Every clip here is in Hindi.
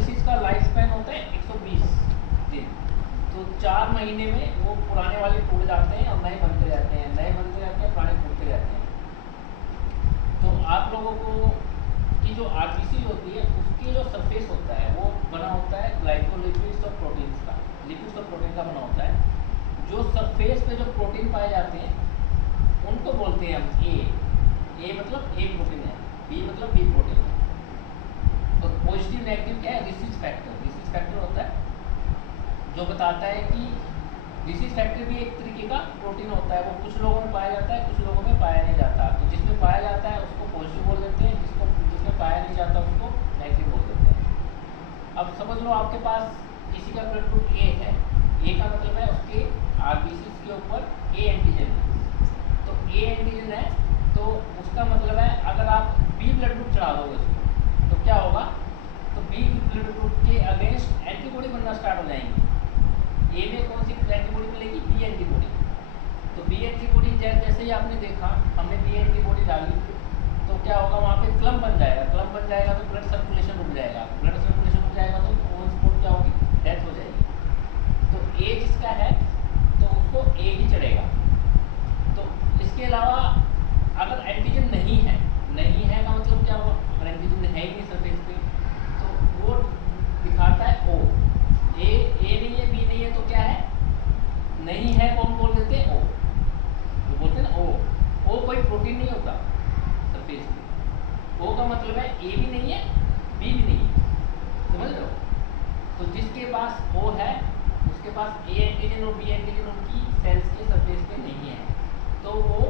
आरबीसी का लाइफ स्पैन होता है 120 दिन। तो 4 महीने में वो पुराने वाले टूट जाते हैं और नए बनते रहते हैं, नए बनते रहते हैं, पुराने टूटते रहते हैं। तो आप लोगों को की जो आरबीसी होती है उसकी जो सरफेस होता है वो बना होता है ग्लाइकोलिपिड्स और प्रोटीन्स का, लिपिड्स और प्रोटीन का बना होता है। जो सरफेस पे जो प्रोटीन पाए जाते हैं उनको बोलते हैं हम ए मतलब ए प्रोटीन है, बी मतलब बी प्रोटीन है। तो पॉजिटिव नेगेटिव क्या है? रिसीज फैक्टर। रिसीज फैक्टर होता है जो बताता है कि रिसीज फैक्टर भी एक तरीके का प्रोटीन होता है। वो कुछ लोगों में पाया जाता है, कुछ लोगों में पाया नहीं जाता। तो जिसमें पाया जाता है उसको पॉजिटिव बोल देते हैं, जिसमें पाया नहीं जाता उसको नेगेटिव बोल देते हैं। अब समझ लो आपके पास किसी का ब्लड ग्रुप ए है, ए का मतलब है उसके आरबीसी के ऊपर ए एंटीजन है। तो ए एंटीजन है तो उसका मतलब है अगर आप बी ब्लड ग्रुप चढ़ा दोगे उसको तो क्या होगा? तो बी ब्लड ग्रुप के अगेंस्ट एंटीबॉडी बनना स्टार्ट हो जाएंगी। ए में कौन सी एंटीबॉडी मिलेगी? B antibody. तो बी एंटीबॉडी जैसे ही आपने देखा हमने बी एंटीबॉडी डाली तो क्या होगा? वहाँ पे क्लम्प बन जाएगा। क्लम्प बन जाएगा तो ब्लड सर्कुलेशन रुक जाएगा। ब्लड सर्कुलेशन रुक जाएगा तो ऑन स्पॉट क्या होगी? डेथ हो जाएगी। तो ए जिसका है तो उसको ए ही चढ़ेगा। तो इसके अलावा अगर एंटीजन नहीं है का मतलब क्या हुआ? अगर एंटीजन है ही नहीं सरफेस पे तो वो दिखाता है ओ। ए नहीं है, बी नहीं है तो क्या है? नहीं है कौन बोल देते हैं? ओ। तो बोलते हैं ना ओ कोई प्रोटीन नहीं होता सरफेस पे। ओ का मतलब है ए भी नहीं है, बी भी नहीं है। समझ रहे हो? तो जिसके पास ओ है उसके पास ए एंटीजन और बी एंटीजन उनकी सेल्स के सरफेस पे नहीं है। तो वो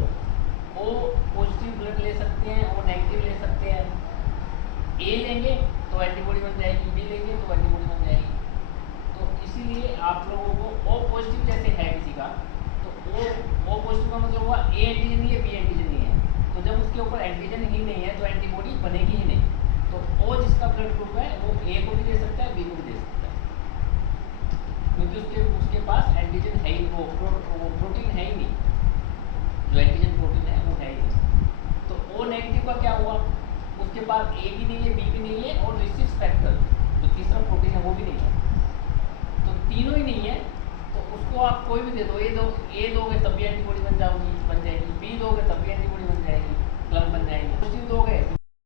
ओ पॉजिटिव ब्लड ले सकते हैं, वो नेगेटिव ले सकते हैं। ए लेंगे तो एंटीबॉडी बन जाएगी, बी लेंगे तो एंटीबॉडी बन जाएगी। तो इसीलिए आप लोगों को ओ पॉजिटिव जैसे है किसी का तो ओ पॉजिटिव का मतलब हुआ ए एंटीजन नहीं है, बी एंटीजन नहीं है। तो जब उसके ऊपर एंटीजन ही नहीं है तो एंटीबॉडी बनेगी ही नहीं। तो ओ जिसका ब्लड ग्रुप है वो ए को भी दे सकता है, बी को भी दे सकता है, क्योंकि उसके पास एंटीजन है ही, वो प्रोटीन है ही नहीं। जो एंटीजन प्रोटीन है वो है ही नहीं। तो ओ नेगेटिव का क्या हुआ? उसके पास ए भी नहीं है, बी भी नहीं है और रिसीज फैक्टर जो तीसरा प्रोटीन है वो भी नहीं है। तो तीनों ही नहीं है तो उसको आप कोई भी दे दो, ए दोगे तब भी एंटीबॉडी बन जाओगी,